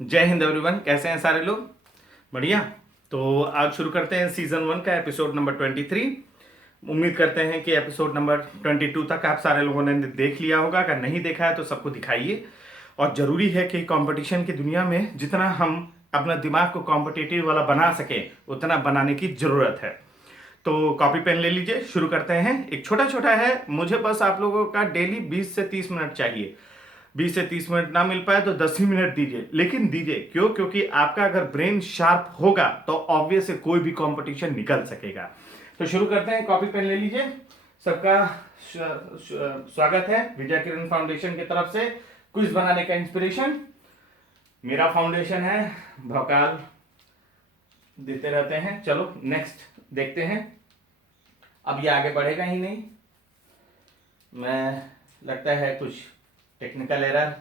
जय हिंद एवरीवन। कैसे हैं सारे लोग? बढ़िया। तो आज शुरू करते हैं सीजन 1 का एपिसोड नंबर 23। उम्मीद करते हैं कि एपिसोड नंबर 22 तक आप सारे लोगों ने देख लिया होगा। अगर नहीं देखा है तो सबको दिखाइए। और ज़रूरी है कि कंपटीशन की दुनिया में जितना हम अपना दिमाग को कॉम्पिटिटिव वाला बना सके उतना बनाने की ज़रूरत है। तो कॉपी पेन ले लीजिए, शुरू करते हैं। एक छोटा छोटा है, मुझे बस आप लोगों का डेली 20 से 30 मिनट चाहिए। 20 से 30 मिनट ना मिल पाए तो 10 ही मिनट दीजिए, लेकिन दीजिए। क्यों? क्योंकि आपका अगर ब्रेन शार्प होगा तो ऑब्वियस है कोई भी कंपटीशन निकल सकेगा। तो शुरू करते हैं, कॉपी पेन ले लीजिए। सबका स्वागत है विजय किरण फाउंडेशन की तरफ से क्विज बनाने का इंस्पिरेशन। मेरा फाउंडेशन है, भौकाल देते रहते हैं। चलो नेक्स्ट देखते हैं। अब ये आगे बढ़ेगा ही नहीं, मैं लगता है कुछ टेक्निकल एरर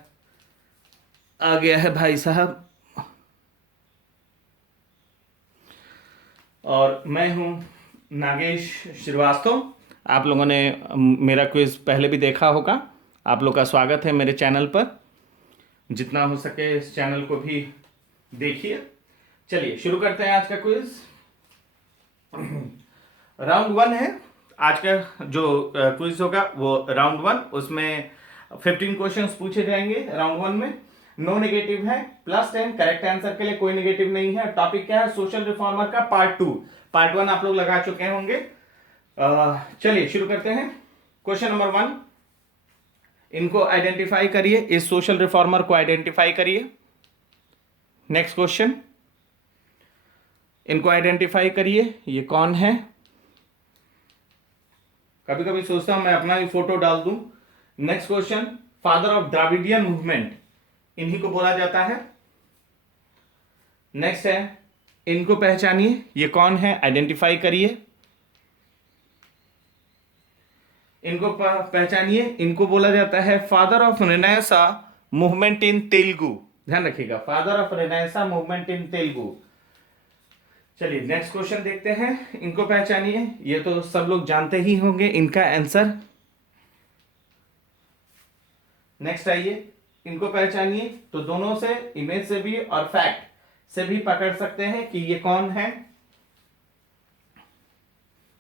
आ गया है भाई साहब। और मैं हूं नागेश श्रीवास्तव। आप लोगों ने मेरा क्विज पहले भी देखा होगा। आप लोग का स्वागत है मेरे चैनल पर। जितना हो सके इस चैनल को भी देखिए। चलिए शुरू करते हैं आज का क्विज। राउंड 1 है आज का जो क्विज होगा, वो राउंड 1। उसमें 15 क्वेश्चंस पूछे जाएंगे राउंड 1 में। नो नेगेटिव है, +10। करेक्ट आंसर के लिए कोई नेगेटिव नहीं है। टॉपिक क्या है? सोशल रिफॉर्मर का पार्ट 2। पार्ट 1 आप लोग लगा चुके होंगे। चलिए शुरू करते हैं। क्वेश्चन नंबर 1, इनको आइडेंटिफाई करिए। इस सोशल रिफॉर्मर को आइडेंटिफाई करिए। नेक्स्ट क्वेश्चन, इनको आइडेंटिफाई करिए, ये कौन है? कभी कभी सोचता हूं मैं अपना भी फोटो डाल दूं। Next question, father of Dravidian movement, इन्हीं को बोला जाता है। नेक्स्ट है, इनको पहचानिए, ये कौन है? आइडेंटिफाई करिए। इनको पहचानिए, इनको बोला जाता है father of Renaissance movement in Telugu. ध्यान रखिएगा, father of Renaissance movement in Telugu. चलिए नेक्स्ट क्वेश्चन देखते हैं। इनको पहचानिए, ये तो सब लोग जानते ही होंगे इनका आंसर। नेक्स्ट आइए, इनको पहचानिए। तो दोनों से, इमेज से भी और फैक्ट से भी पकड़ सकते हैं कि ये कौन है।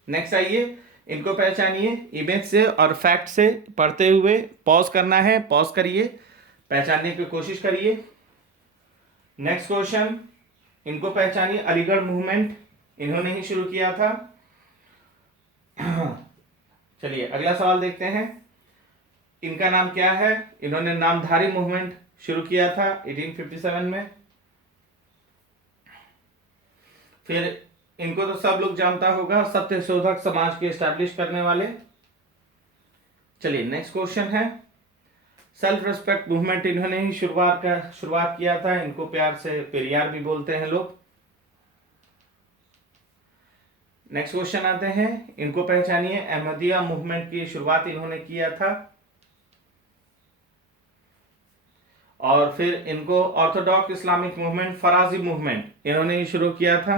नेक्स्ट आइए, इनको पहचानिए। इमेज से और फैक्ट से पढ़ते हुए पॉज करना है, पॉज करिए, पहचानने की कोशिश करिए। नेक्स्ट क्वेश्चन, इनको पहचानिए। अलीगढ़ मूवमेंट इन्होंने ही शुरू किया था। चलिए अगला सवाल देखते हैं। इनका नाम क्या है? इन्होंने नामधारी मूवमेंट शुरू किया था 1857 में। फिर इनको तो सब लोग जानता होगा, सत्य शोधक समाज के एस्टैब्लिश करने वाले। चलिए नेक्स्ट क्वेश्चन है, सेल्फ रिस्पेक्ट मूवमेंट इन्होंने ही शुरुआत किया था। इनको प्यार से पेरियार भी बोलते हैं लोग। नेक्स्ट क्वेश्चन आते हैं, इनको पहचानिए। अहमदिया मूवमेंट की शुरुआत इन्होंने किया था। और फिर इनको ऑर्थोडॉक्स इस्लामिक मूवमेंट, फराजी मूवमेंट इन्होंने ही शुरू किया था।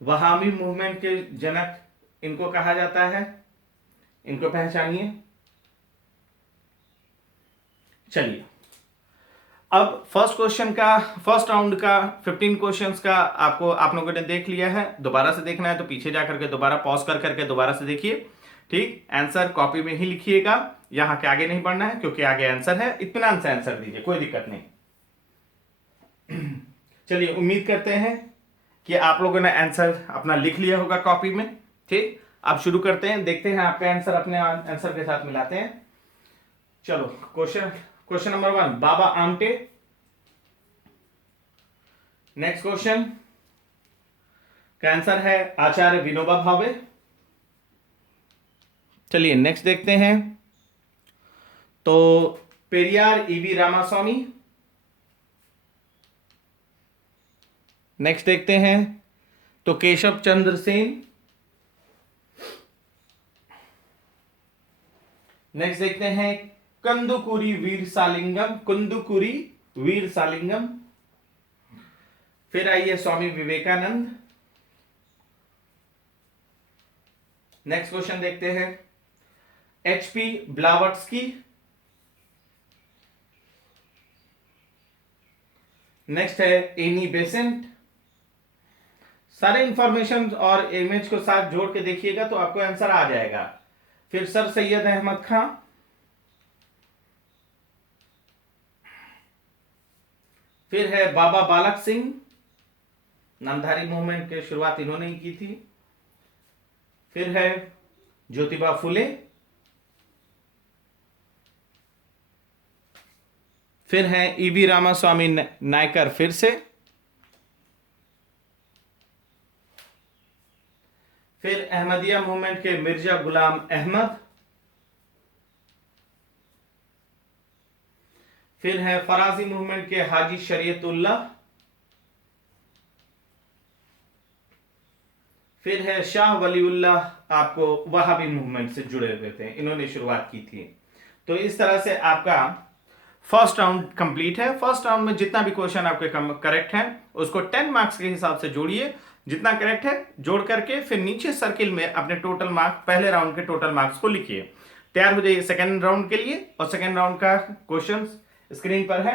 वहाबी मूवमेंट के जनक इनको कहा जाता है। इनको पहचानिए। चलिए अब फर्स्ट राउंड का 15 क्वेश्चंस का आप लोगों ने देख लिया है। दोबारा से देखना है तो पीछे जाकर के दोबारा पॉज कर करके दोबारा से देखिए। ठीक, आंसर कॉपी में ही लिखिएगा, यहां के आगे नहीं बढ़ना है क्योंकि आगे आंसर है। इत्मीनान से आंसर दीजिए, कोई दिक्कत नहीं। चलिए उम्मीद करते हैं कि आप लोगों ने आंसर अपना लिख लिया होगा कॉपी में। ठीक, अब शुरू करते हैं, देखते हैं आपका आंसर अपने आंसर के साथ मिलाते हैं। चलो question number 1, Baba Amte. Next question का आंसर है आचार्य विनोबा भावे। चलिए नेक्स्ट देखते हैं। तो पेरियार ईवी रामास्वामी। नेक्स्ट देखते हैं, तो केशव चंद्र सेन। नेक्स्ट देखते हैं कंदुकुरी वीर सालिंगम। फिर आइए स्वामी विवेकानंद। नेक्स्ट क्वेश्चन देखते हैं, एचपी ब्लावट्स्की। नेक्स्ट है एनी बेसेंट। सारे इंफॉर्मेशन और इमेज को साथ जोड़ के देखिएगा तो आपको आंसर आ जाएगा। फिर सर सैयद अहमद खां, फिर है बाबा बालक सिंह, नामधारी मूवमेंट की शुरुआत इन्होंने ही की थी। फिर है ज्योतिबा फुले, फिर है ईवी रामास्वामी नायकर फिर से, फिर अहमदिया मूवमेंट के मिर्जा गुलाम अहमद, फिर है फराजी मूवमेंट के हाजी शरीयतुल्लाह, फिर है शाह वलीउल्लाह, आपको वहाबी मूवमेंट से जुड़े हुए थे, इन्होंने शुरुआत की थी। तो इस तरह से आपका फर्स्ट राउंड कंप्लीट है। फर्स्ट राउंड में जितना भी क्वेश्चन आपके करेक्ट है उसको 10 मार्क्स के हिसाब से जोड़िए, जितना करेक्ट है जोड़ करके फिर नीचे सर्किल में अपने टोटल मार्क्स, पहले राउंड के टोटल मार्क्स को लिखिए। तैयार हो जाइए सेकेंड राउंड के लिए। और सेकेंड राउंड का क्वेश्चन स्क्रीन पर है,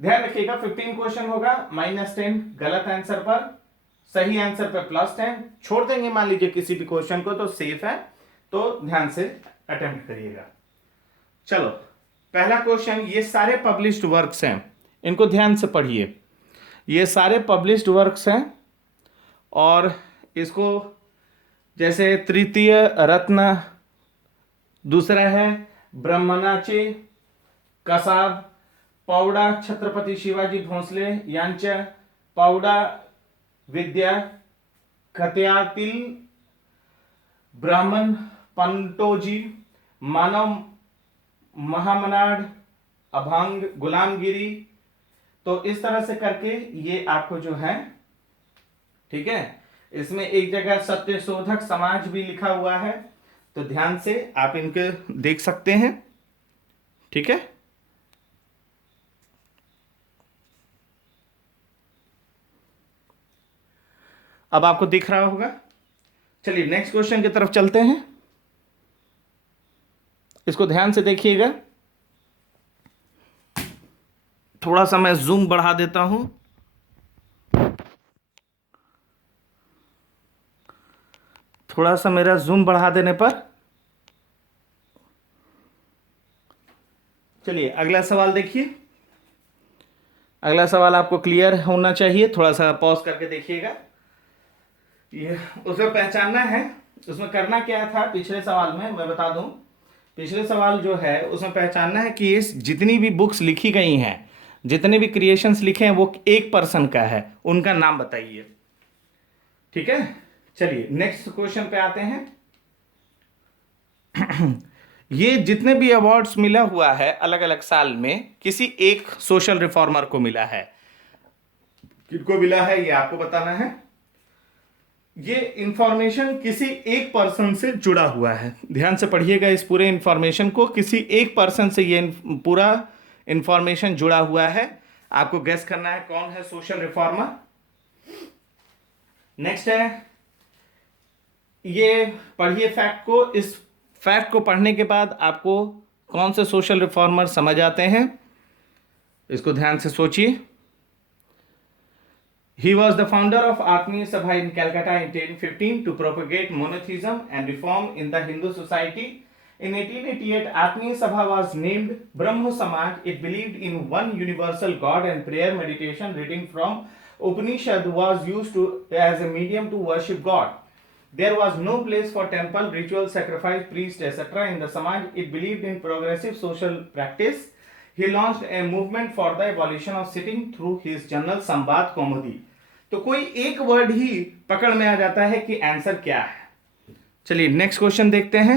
ध्यान रखिएगा। 15 क्वेश्चन होगा, -10 गलत आंसर पर, सही आंसर पर +10। छोड़ देंगे मान लीजिए किसी भी क्वेश्चन को तो सेफ है, तो ध्यान से अटेम्प्ट करिएगा। चलो पहला क्वेश्चन, ये सारे पब्लिश्ड वर्क्स हैं, इनको ध्यान से पढ़िए। ये सारे पब्लिश्ड वर्क्स हैं और इसको जैसे तृतीय रत्न, दूसरा है ब्रह्मणाचे कसाब, पौड़ा छत्रपति शिवाजी भोसले यांच्या पौड़ा विद्या खत्यातील ब्राह्मण पंतोजी, मानव महामनाड, अभंग गुलामगिरी। तो इस तरह से करके ये आपको जो है, ठीक है, इसमें एक जगह सत्यशोधक समाज भी लिखा हुआ है, तो ध्यान से आप इनके देख सकते हैं, ठीक है। अब आपको दिख रहा होगा। चलिए नेक्स्ट क्वेश्चन की तरफ चलते हैं, इसको ध्यान से देखिएगा। थोड़ा सा मैं जूम बढ़ा देता हूं, थोड़ा सा मेरा जूम बढ़ा देने पर, चलिए अगला सवाल देखिए। अगला सवाल आपको क्लियर होना चाहिए, थोड़ा सा पॉज करके देखिएगा। ये उसमें पहचानना है, उसमें करना क्या था पिछले सवाल में, मैं बता दूं। पिछले सवाल जो है उसमें पहचानना है कि इस जितनी भी बुक्स लिखी गई हैं, जितने भी क्रिएशंस लिखे हैं, वो एक पर्सन का है, उनका नाम बताइए, ठीक है। चलिए नेक्स्ट क्वेश्चन पे आते हैं। ये जितने भी अवार्ड्स मिला हुआ है अलग अलग साल में, किसी एक सोशल रिफॉर्मर को मिला है। किसको मिला है ये आपको बताना है। ये इंफॉर्मेशन किसी एक पर्सन से जुड़ा हुआ है, ध्यान से पढ़िएगा इस पूरे इंफॉर्मेशन को। किसी एक पर्सन से ये पूरा इंफॉर्मेशन जुड़ा हुआ है, आपको गेस करना है कौन है सोशल रिफॉर्मर। नेक्स्ट है, ये पढ़िए फैक्ट को। इस फैक्ट को पढ़ने के बाद आपको कौन से सोशल रिफॉर्मर समझ आते हैं, इसको ध्यान से सोचिए। He was the founder of Atmiya Sabha in Calcutta in 1815 to propagate monotheism and reform in the Hindu society. In 1888, Atmiya Sabha was named Brahmo Samaj. It believed in one universal God, and prayer meditation reading from Upanishad was used as a medium to worship God. There was no place for temple, ritual, sacrifice, priest, etc. in the Samaj. It believed in progressive social practice. He launched a movement for the abolition of sitting through his journal Samvad Kaumudi. तो कोई एक word ही पकड़ में आ जाता है कि answer क्या है। चलिए नेक्स्ट क्वेश्चन देखते हैं।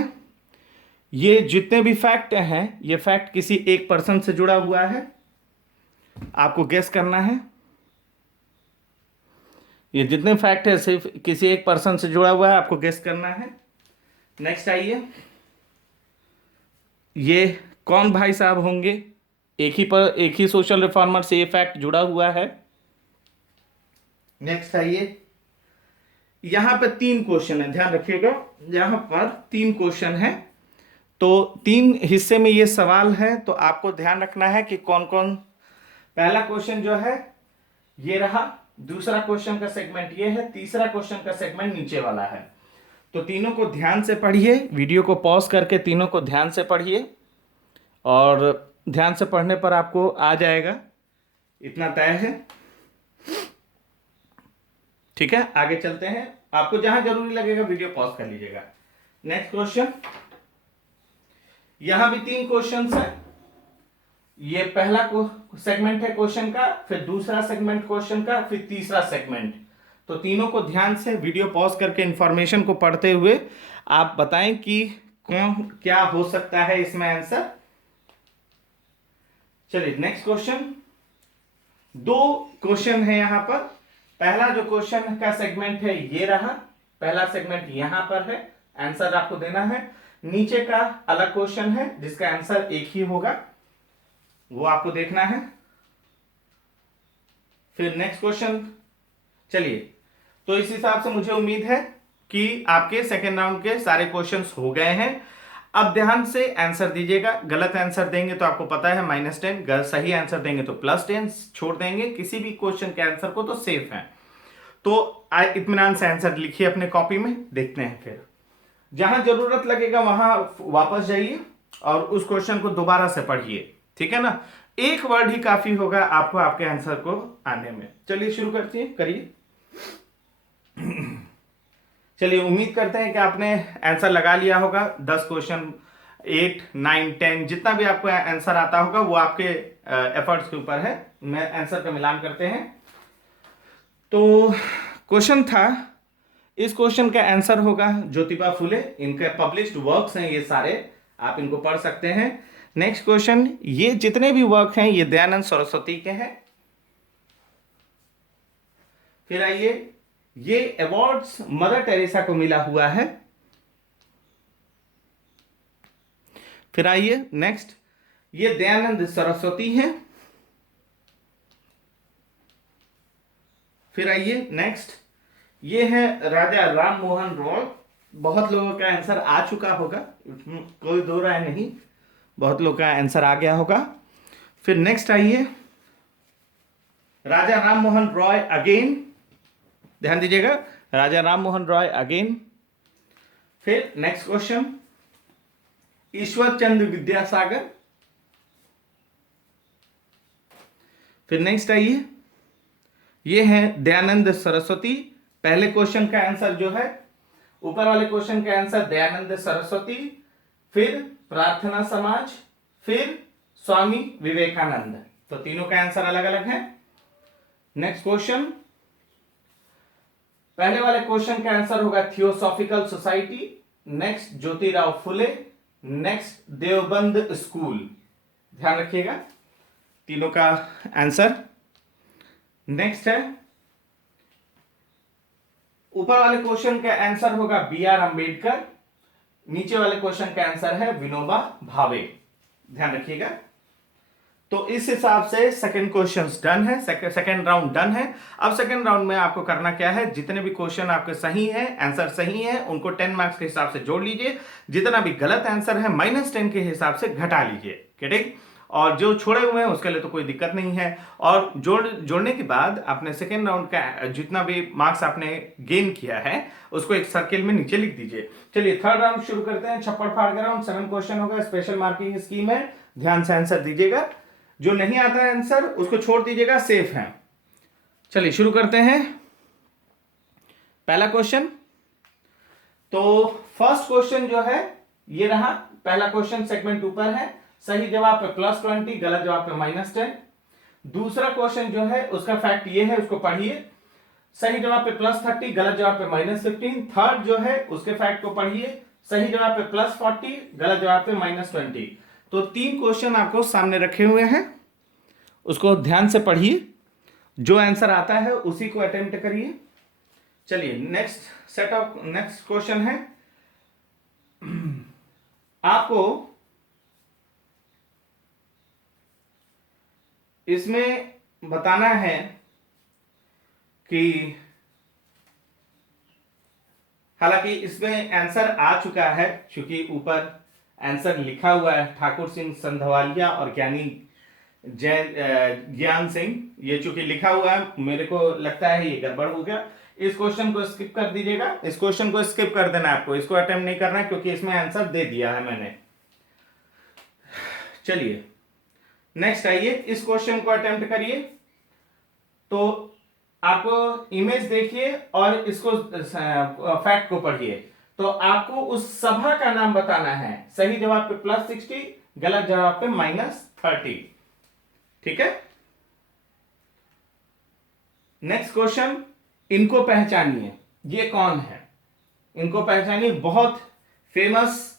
ये जितने भी फैक्ट हैं, ये फैक्ट किसी एक पर्सन से जुड़ा हुआ है, आपको गेस करना है। ये जितने फैक्ट है सिर्फ किसी एक पर्सन से जुड़ा हुआ है, आपको गेस करना है। नेक्स्ट आइए, ये कौन भाई साहब होंगे, एक ही सोशल रिफॉर्मर से ये फैक्ट जुड़ा हुआ है। नेक्स्ट आइए, यहां पर 3 क्वेश्चन है, ध्यान रखिएगा, यहां पर 3 क्वेश्चन है, तो 3 हिस्से में ये सवाल है, तो आपको ध्यान रखना है कि कौन कौन। पहला क्वेश्चन जो है, ये रहा, दूसरा क्वेश्चन का सेगमेंट ये है, तीसरा क्वेश्चन का सेगमेंट नीचे वाला है। तो तीनों को ध्यान से पढ़िए, वीडियो को पॉज करके तीनों को ध्यान से पढ़िए, और ध्यान से पढ़ने पर आपको आ जाएगा, इतना तय है। ठीक है, आगे चलते हैं। आपको जहां जरूरी लगेगा वीडियो पॉज कर लीजिएगा। नेक्स्ट क्वेश्चन, यहां भी 3 क्वेश्चंस है। ये पहला सेगमेंट है क्वेश्चन का, फिर दूसरा सेगमेंट क्वेश्चन का, फिर तीसरा सेगमेंट। तो तीनों को ध्यान से वीडियो पॉज करके इंफॉर्मेशन को पढ़ते हुए आप बताएं कि कौन क्या हो सकता है इसमें आंसर। चलिए नेक्स्ट क्वेश्चन, 2 क्वेश्चन है यहां पर। पहला जो क्वेश्चन का सेगमेंट है ये रहा, पहला सेगमेंट यहां पर है, आंसर आपको देना है। नीचे का अलग क्वेश्चन है जिसका आंसर एक ही होगा, वो आपको देखना है। फिर नेक्स्ट क्वेश्चन, चलिए, तो इस हिसाब से मुझे उम्मीद है कि आपके सेकेंड राउंड के सारे क्वेश्चंस हो गए हैं। अब ध्यान से आंसर दीजिएगा। गलत आंसर देंगे तो आपको पता है -10, सही आंसर देंगे तो +10, छोड़ देंगे किसी भी क्वेश्चन के आंसर को तो सेफ है। तो इत्मीनान से आंसर लिखिए अपने कॉपी में, देखते हैं। फिर जहां जरूरत लगेगा वहां वापस जाइए और उस क्वेश्चन को दोबारा से पढ़िए, ठीक है ना। एक वर्ड ही काफी होगा आपको आपके आंसर को आने में। चलिए शुरू करते हैं, करिए। चलिए, उम्मीद करते हैं कि आपने आंसर लगा लिया होगा। 10 क्वेश्चन, 8, 9, 10 जितना भी आपको आंसर आता होगा वो आपके एफर्ट्स के ऊपर है। मैं आंसर का मिलान करते हैं। तो क्वेश्चन था, इस क्वेश्चन का आंसर होगा ज्योतिबा फुले। इनके पब्लिश्ड वर्क्स हैं ये सारे, आप इनको पढ़ सकते हैं। नेक्स्ट क्वेश्चन, ये जितने भी वर्क हैं ये दयानंद सरस्वती के हैं। फिर आइए, ये अवार्ड्स मदर टेरेसा को मिला हुआ है। फिर आइए नेक्स्ट, ये दयानंद सरस्वती है। फिर आइए नेक्स्ट, ये है राजा राम मोहन रॉय। बहुत लोगों का आंसर आ चुका होगा, कोई दो राय नहीं, बहुत लोगों का आंसर आ गया होगा। फिर नेक्स्ट आइए, राजा राम मोहन रॉय अगेन, ध्यान दीजिएगा, राजा राम मोहन रॉय अगेन। फिर नेक्स्ट क्वेश्चन, ईश्वर चंद्र विद्यासागर। फिर नेक्स्ट आइए, ये है दयानंद सरस्वती। पहले क्वेश्चन का आंसर जो है, ऊपर वाले क्वेश्चन का आंसर दयानंद सरस्वती, फिर प्रार्थना समाज, फिर स्वामी विवेकानंद। तो तीनों का आंसर अलग अलग है। नेक्स्ट क्वेश्चन, पहले वाले क्वेश्चन का आंसर होगा theosophical society, next Jyotirao Phule, next Deoband school. ध्यान रखिएगा तीनों का आंसर। नेक्स्ट है, ऊपर वाले क्वेश्चन का आंसर होगा BR अंबेडकर, नीचे वाले क्वेश्चन का आंसर है विनोबा भावे। ध्यान रखिएगा। तो इस हिसाब से सेकंड क्वेश्चन डन है, सेकंड राउंड डन है। अब सेकंड राउंड में आपको करना क्या है, जितने भी क्वेश्चन आपके सही हैं, आंसर सही है, उनको 10 मार्क्स के हिसाब से जोड़ लीजिए। जितना भी गलत आंसर है -10 के हिसाब से घटा लीजिए, ठीक। और जो छोड़े हुए हैं उसके लिए तो कोई दिक्कत नहीं है। और जोड़ने के बाद आपने सेकेंड राउंड का जितना भी मार्क्स आपने गेन किया है उसको एक सर्किल में नीचे लिख दीजिए। चलिए थर्ड राउंड शुरू करते हैं, छप्पड़ फाड़ का राउंड। 7 क्वेश्चन होगा, स्पेशल मार्किंग स्कीम है, ध्यान से आंसर दीजिएगा। जो नहीं आता है आंसर उसको छोड़ दीजिएगा, सेफ है। चलिए शुरू करते हैं। पहला क्वेश्चन, तो फर्स्ट क्वेश्चन जो है ये रहा, पहला क्वेश्चन सेगमेंट ऊपर है, सही जवाब पे +20, गलत जवाब पे -10। दूसरा क्वेश्चन जो है उसका फैक्ट ये है, उसको पढ़िए, सही जवाब पे +30, गलत जवाब पे -15। थर्ड जो है उसके फैक्ट को पढ़िए, सही जवाब पे +40, गलत जवाब पे -20। तो 3 क्वेश्चन आपको सामने रखे हुए हैं, उसको ध्यान से पढ़िए, जो आंसर आता है उसी को अटेम्प्ट करिए। चलिए नेक्स्ट क्वेश्चन है, आपको इसमें बताना है कि हालांकि इसमें आंसर आ चुका है, क्योंकि ऊपर आंसर लिखा हुआ है ठाकुर सिंह संधवालिया और ज्ञानी ज्ञान सिंह, ये चूंकि लिखा हुआ है मेरे को लगता है ये गड़बड़ हो गया, इस क्वेश्चन को स्किप कर दीजिएगा, इस क्वेश्चन को स्किप कर देना है आपको, इसको अटेम्प्ट नहीं करना है क्योंकि इसमें आंसर दे दिया है मैंने। चलिए नेक्स्ट आइए, इस क्वेश्चन को अटेम्प्ट करिए। तो आपको इमेज देखिए और इसको फैक्ट को पढ़िए। तो आपको उस सभा का नाम बताना है, सही जवाब पे +60, गलत जवाब पे -30। ठीक है, नेक्स्ट क्वेश्चन, इनको पहचानिए, ये कौन है, इनको पहचानिए। बहुत फेमस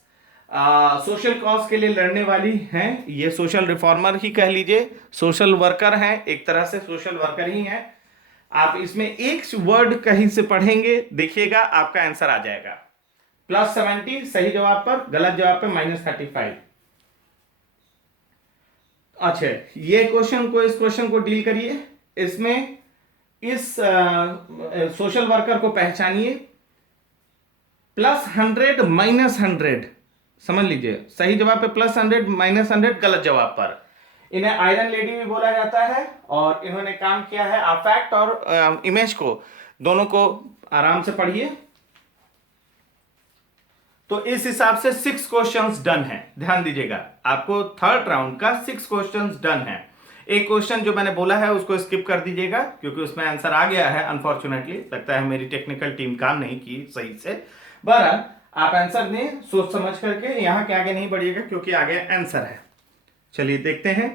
सोशल कॉज के लिए लड़ने वाली हैं, ये सोशल रिफॉर्मर ही कह लीजिए, सोशल वर्कर हैं, एक तरह से सोशल वर्कर ही हैं। आप इसमें एक वर्ड कहीं से पढ़ेंगे, देखिएगा आपका आंसर आ जाएगा। +70 सही जवाब पर, गलत जवाब पे -35। अच्छा, ये क्वेश्चन को, इस क्वेश्चन को डील करिए। इसमें इस सोशल वर्कर को पहचानिए। +100 -100, समझ लीजिए, सही जवाब पे +100 -100 गलत जवाब पर। इन्हें आयरन लेडी भी बोला जाता है और इन्होंने काम किया है। आप फैक्ट और इमेज को दोनों को आराम से पढ़िए। तो इस हिसाब से 6 क्वेश्चंस डन है, ध्यान दीजिएगा, आपको थर्ड राउंड का 6 क्वेश्चंस डन है। एक क्वेश्चन जो मैंने बोला है उसको स्किप कर दीजिएगा क्योंकि उसमें आंसर आ गया है, अनफॉर्चुनेटली लगता है मेरी टेक्निकल टीम काम नहीं की सही से। बहरहाल आप आंसर दें सोच समझ करके, यहां के आगे नहीं बढ़िएगा क्योंकि आगे आंसर है। चलिए देखते हैं।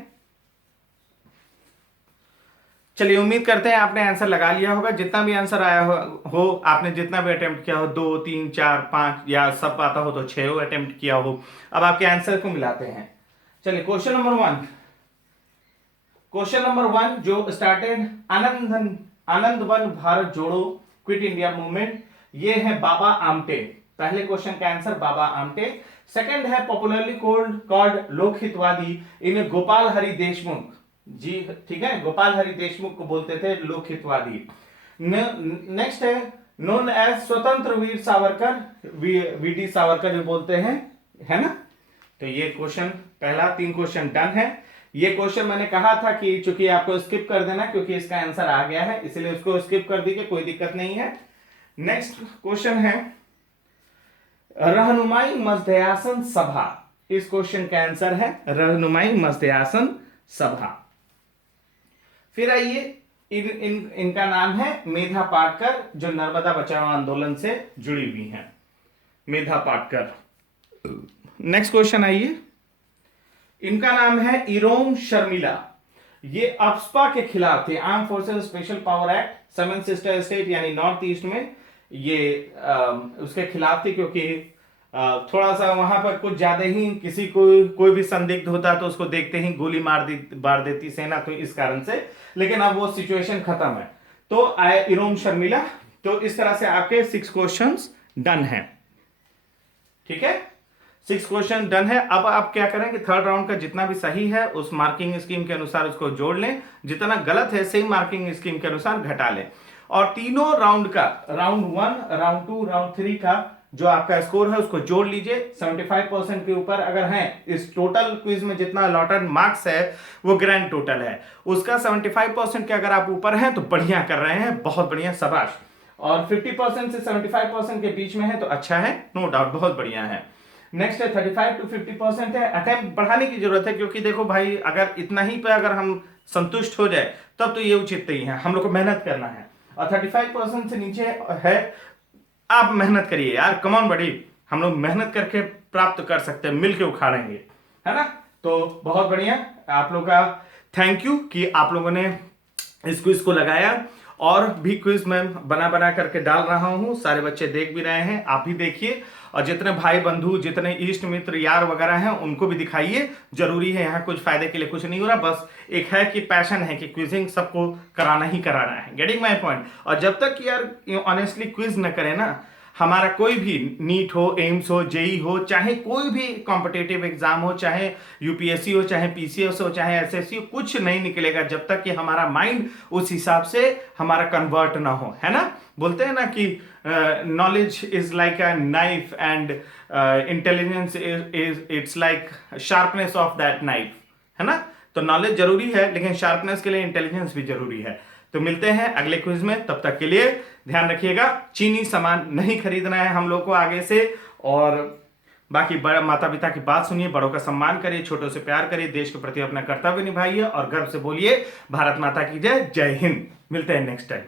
चलिए उम्मीद करते हैं आपने आंसर लगा लिया होगा। जितना भी आंसर आया हो आपने जितना भी अटेम्प्ट किया हो, 2 3 4 5 या सब आता हो तो 6 अटेम्प्ट किया हो, अब आपके आंसर को मिलाते हैं। चलिए क्वेश्चन नंबर 1, क्वेश्चन नंबर 1 जो स्टार्टेड आनंद वन भारत जोड़ो क्विट इंडिया मूवमेंट, ये है बाबा आमटे। पहले क्वेश्चन का आंसर बाबा आमटे। सेकंड है पॉपुलरली कॉल्ड लोकहितवादी, इन्हें गोपाल हरि देशमुख जी, ठीक है, गोपाल हरि देशमुख को बोलते थे लोकहितवादी। नेक्स्ट है नोन एज स्वतंत्र वीर सावरकर, वीडी सावरकर भी बोलते हैं, है ना। तो ये क्वेश्चन पहला, 3 क्वेश्चन डन है। ये क्वेश्चन मैंने कहा था कि चूंकि आपको स्किप कर देना क्योंकि इसका आंसर आ गया है, इसलिए उसको स्किप कर दीजिए, कोई दिक्कत नहीं है। नेक्स्ट क्वेश्चन है रहनुमाई मजदयासन सभा, इस क्वेश्चन का आंसर है रहनुमाई मजदयासन सभा। फिर आइए इनका नाम है मेधा पाटकर, जो नर्मदा बचाओ आंदोलन से जुड़ी हुई हैं, मेधा पाटकर। नेक्स्ट क्वेश्चन आइए, इनका नाम है इरोम शर्मिला, ये अफ्स्पा के खिलाफ थे, arm forces special power act, 7 sister state यानी नॉर्थ ईस्ट में, ये उसके खिलाफ थी क्योंकि थोड़ा सा वहां पर कुछ ज्यादा ही किसी को कोई भी संदिग्ध होता तो उसको देखते ही गोली मार देती सेना, तो इस कारण से, लेकिन अब वो सिचुएशन खत्म है। तो आए इरोम शर्मिला। तो इस तरह से आपके 6 क्वेश्चंस डन हैं, ठीक है, 6 क्वेश्चन डन है। अब आप क्या करें कि थर्ड राउंड का जितना भी सही है उस मार्किंग स्कीम के अनुसार उसको जोड़ लें, जितना गलत है सेम मार्किंग स्कीम के अनुसार घटा लें, और तीनों राउंड का, राउंड 1, राउंड 2, राउंड 3 का जो आपका स्कोर है उसको जोड़ लीजिए। 75% के ऊपर अगर है, इस टोटल क्विज में जितना अलॉटेड मार्क्स है वो ग्रैंड टोटल है, उसका 75% के अगर आप ऊपर हैं तो बढ़िया कर रहे हैं, बहुत बढ़िया, शाबाश। और 50% से 75% के बीच में है तो अच्छा है, नो डाउट, बहुत बढ़िया है। नेक्स्ट है 35 to 50% है, अटेम्प्ट बढ़ाने की जरूरत है क्योंकि देखो भाई अगर इतना ही पे अगर हम संतुष्ट हो जाए तब तो ये उचित नहीं है, हम लोग को मेहनत करना है। और 35% से नीचे है, आप मेहनत करिए यार, कम ऑन बड़ी, हम लोग मेहनत करके प्राप्त कर सकते हैं, मिलके उखाड़ेंगे, है ना। तो बहुत बढ़िया, आप लोग का थैंक यू कि आप लोगों ने इस क्विज को लगाया, और भी क्विज मैं बना करके डाल रहा हूं, सारे बच्चे देख भी रहे हैं, आप भी देखिए, और जितने भाई बंधु, जितने इष्ट मित्र यार वगैरह हैं उनको भी दिखाइए, जरूरी है, यहाँ कुछ फायदे के लिए कुछ नहीं हो रहा, बस एक है कि पैशन है कि क्विजिंग सबको कराना ही कराना है, गेटिंग माय पॉइंट। और जब तक यार ऑनेस्टली क्विज न करे ना, हमारा कोई भी नीट हो, एम्स हो, जेई हो, चाहे कोई भी कॉम्पिटेटिव एग्जाम हो, चाहे यूपीएससी हो, चाहे पीसीएस हो, चाहे एसएससी हो, कुछ नहीं निकलेगा जब तक कि हमारा माइंड उस हिसाब से हमारा कन्वर्ट ना हो, है ना। बोलते हैं ना कि knowledge is like a knife and intelligence is it's like sharpness of that knife, है ना। तो नॉलेज जरूरी है, लेकिन शार्पनेस के लिए इंटेलिजेंस भी जरूरी है। तो मिलते हैं अगले क्विज में, तब तक के लिए ध्यान रखिएगा, चीनी सामान नहीं खरीदना है हम लोग को आगे से। और बाकी बड़ा माता पिता की बात सुनिए, बड़ों का सम्मान करिए, छोटों से प्यार करिए, देश के प्रति अपना कर्तव्य निभाइए और गर्व से बोलिए भारत माता की जय, जय हिंद। मिलते हैं नेक्स्ट टाइम।